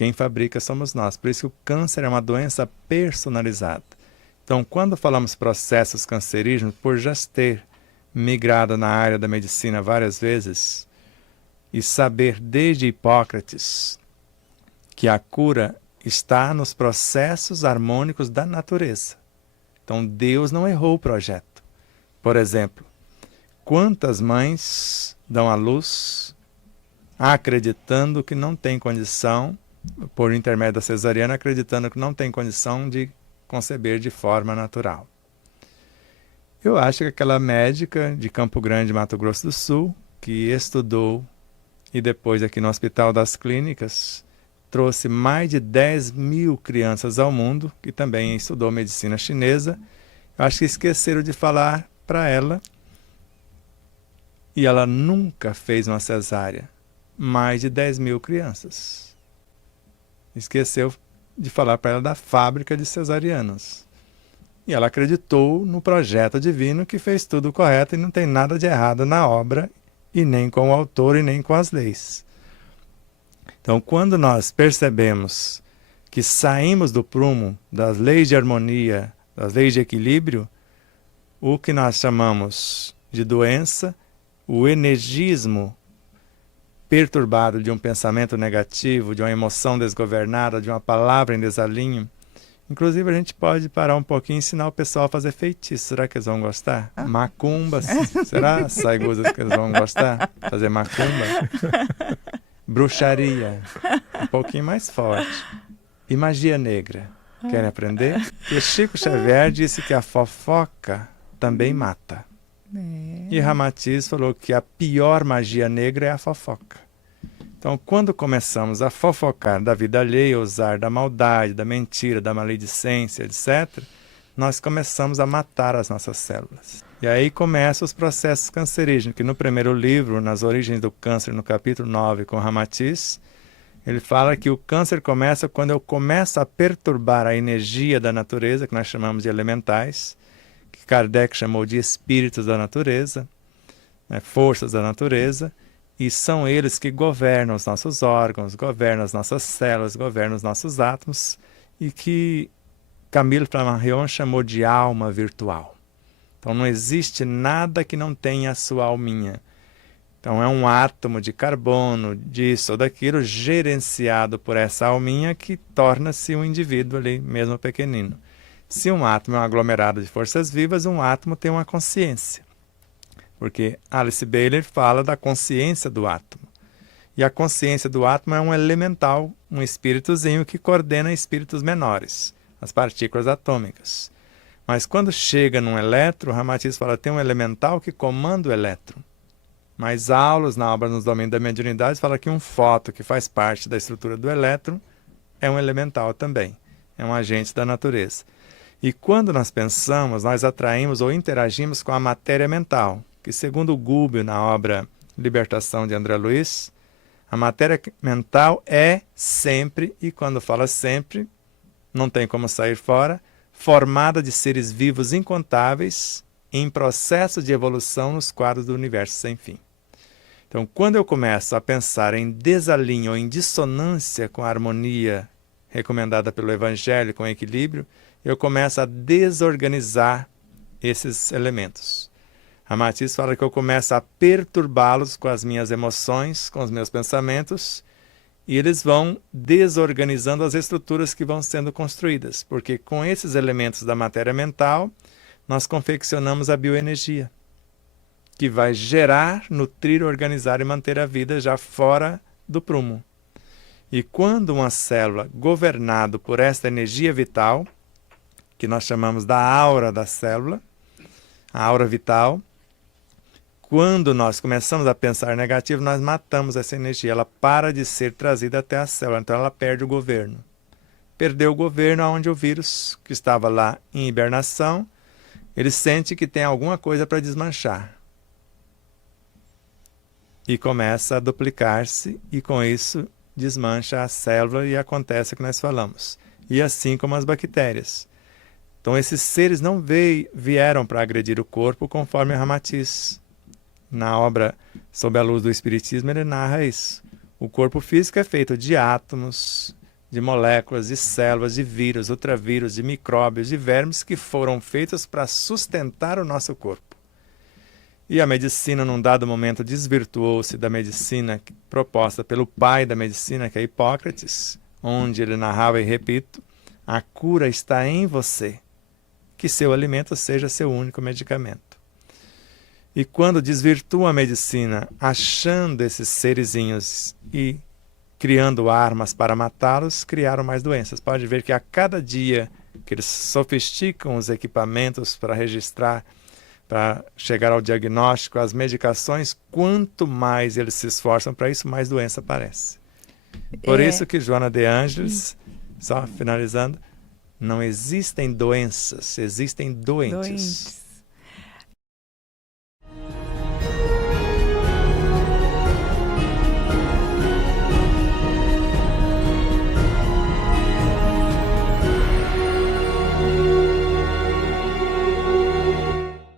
Quem fabrica somos nós. Por isso que o câncer é uma doença personalizada. Então, quando falamos processos cancerígenos, por já ter migrado na área da medicina várias vezes e saber desde Hipócrates que a cura está nos processos harmônicos da natureza. Então, Deus não errou o projeto. Por exemplo, quantas mães dão à luz acreditando que não tem condição, por intermédio da cesariana, acreditando que não tem condição de conceber de forma natural. Eu acho que aquela médica de Campo Grande, Mato Grosso do Sul, que estudou e depois aqui no Hospital das Clínicas, trouxe mais de 10 mil crianças ao mundo, que também estudou medicina chinesa. Eu acho que esqueceram de falar para ela, e ela nunca fez uma cesárea. Mais de 10 mil crianças. Esqueceu de falar para ela da fábrica de cesarianos. E ela acreditou no projeto divino que fez tudo correto e não tem nada de errado na obra, e nem com o autor e nem com as leis. Então, quando nós percebemos que saímos do prumo das leis de harmonia, das leis de equilíbrio, o que nós chamamos de doença, o energismo perturbado de um pensamento negativo, de uma emoção desgovernada, de uma palavra em desalinho. Inclusive, a gente pode parar um pouquinho e ensinar o pessoal a fazer feitiço. Será que eles vão gostar? Macumba. Será, Saiguzas, que eles vão gostar? Fazer macumba? Bruxaria. Um pouquinho mais forte. E magia negra. Querem aprender? Porque Chico Xavier disse que a fofoca também mata. E Ramatiz falou que a pior magia negra é a fofoca. Então, quando começamos a fofocar da vida alheia, usar da maldade, da mentira, da maledicência, etc., nós começamos a matar as nossas células. E aí começam os processos cancerígenos, que no primeiro livro, Nas Origens do Câncer, no capítulo 9, com Ramatiz, ele fala que o câncer começa quando eu começo a perturbar a energia da natureza, que nós chamamos de elementais, que Kardec chamou de espíritos da natureza, né, forças da natureza, e são eles que governam os nossos órgãos, governam as nossas células, governam os nossos átomos, e que Camille Flammarion chamou de alma virtual. Então não existe nada que não tenha a sua alminha. Então é um átomo de carbono, disso ou daquilo, gerenciado por essa alminha que torna-se um indivíduo ali, mesmo pequenino. Se um átomo é um aglomerado de forças vivas, um átomo tem uma consciência. Porque Alice Bailey fala da consciência do átomo. E a consciência do átomo é um elemental, um espíritozinho que coordena espíritos menores, as partículas atômicas. Mas quando chega num elétron, Ramatiz fala que tem um elemental que comanda o elétron. Mas Aulus, na obra Nos Domínios da Mediunidade, fala que um fóton, que faz parte da estrutura do elétron, é um elemental também, é um agente da natureza. E quando nós pensamos, nós atraímos ou interagimos com a matéria mental, que segundo Gubbio, na obra Libertação de André Luiz, a matéria mental é sempre, e quando fala sempre, não tem como sair fora, formada de seres vivos incontáveis em processo de evolução nos quadros do universo sem fim. Então, quando eu começo a pensar em desalinho ou em dissonância com a harmonia recomendada pelo Evangelho, com equilíbrio, eu começo a desorganizar esses elementos. Ramatiz fala que eu começo a perturbá-los com as minhas emoções, com os meus pensamentos, e eles vão desorganizando as estruturas que vão sendo construídas, porque com esses elementos da matéria mental, nós confeccionamos a bioenergia, que vai gerar, nutrir, organizar e manter a vida já fora do prumo. E quando uma célula governada por esta energia vital, que nós chamamos da aura da célula, a aura vital, quando nós começamos a pensar negativo, nós matamos essa energia, ela para de ser trazida até a célula, então ela perde o governo. Perdeu o governo onde o vírus, que estava lá em hibernação, ele sente que tem alguma coisa para desmanchar. E começa a duplicar-se, e com isso desmancha a célula e acontece o que nós falamos. E assim como as bactérias. Então esses seres não vieram para agredir o corpo, conforme Ramatiz. Na obra Sob a Luz do Espiritismo, ele narra isso. O corpo físico é feito de átomos, de moléculas, de células, de vírus, ultravírus, de micróbios, de vermes que foram feitos para sustentar o nosso corpo. E a medicina, num dado momento, desvirtuou-se da medicina proposta pelo pai da medicina, que é Hipócrates, onde ele narrava, e repito, a cura está em você, que seu alimento seja seu único medicamento. E quando desvirtuam a medicina, achando esses serizinhos e criando armas para matá-los, criaram mais doenças. Pode ver que a cada dia que eles sofisticam os equipamentos para registrar, para chegar ao diagnóstico, as medicações, quanto mais eles se esforçam para isso, mais doença aparece. Por isso que Joana de Ângeles, só finalizando, não existem doenças, existem doentes.